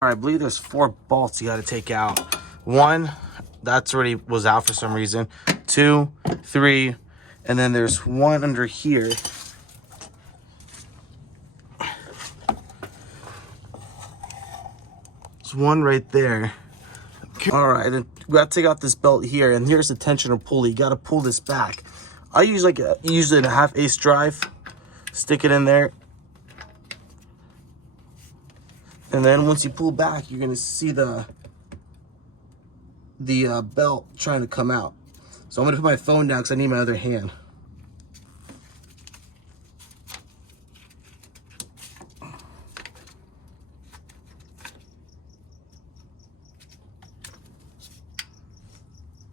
All right, I believe there's 4 bolts you got to take out. 1, that's already was out for some reason. 2, 3, and then there's 1 under here. There's 1 right there. All right, then we got to take out this belt here, and here's the tensioner pulley. You got to pull this back. I use like a 1/2 drive. Stick it in there. And then once you pull back, you're gonna see the belt trying to come out. So I'm gonna put my phone down because I need my other hand.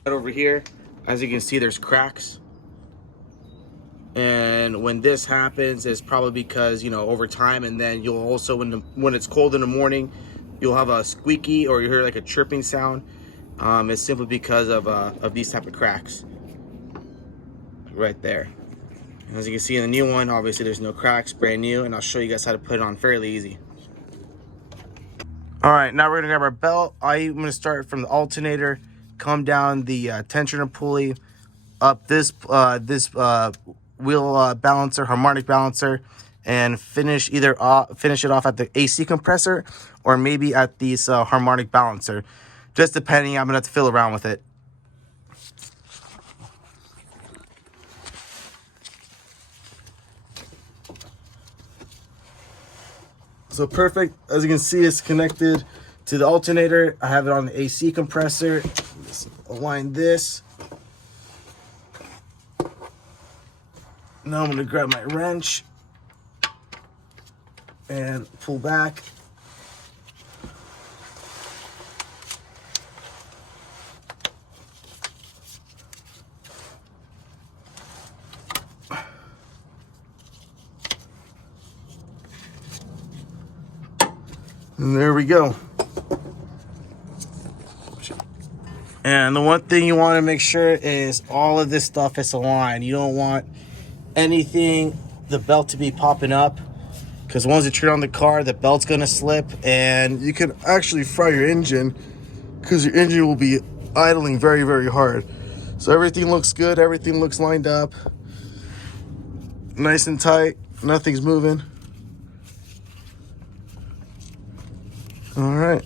Over here, as you can see, there's cracks. And when this happens, it's probably because, you know, over time, and then you'll also, when it's cold in the morning, you'll have a squeaky or you hear like a chirping sound. It's simply because of these type of cracks right there. And as you can see in the new one, obviously there's no cracks, brand new, and I'll show you guys how to put it on fairly easy. All right, now we're gonna grab our belt. I'm gonna start from the alternator, come down the tensioner pulley, up this wheel balancer, harmonic balancer, and finish it off at the AC compressor or maybe at this harmonic balancer, just depending. I'm gonna have to fiddle around with it. So perfect, as you can see, it's connected to the alternator. I have it on the AC compressor. Just align this. Now I'm gonna grab my wrench and pull back. And there we go. And the one thing you want to make sure is all of this stuff is aligned. You don't want anything, the belt to be popping up, because once you turn on the car, the belt's gonna slip and you can actually fry your engine, because your engine will be idling very, very hard. So everything looks good, everything looks lined up, nice and tight, nothing's moving. All right.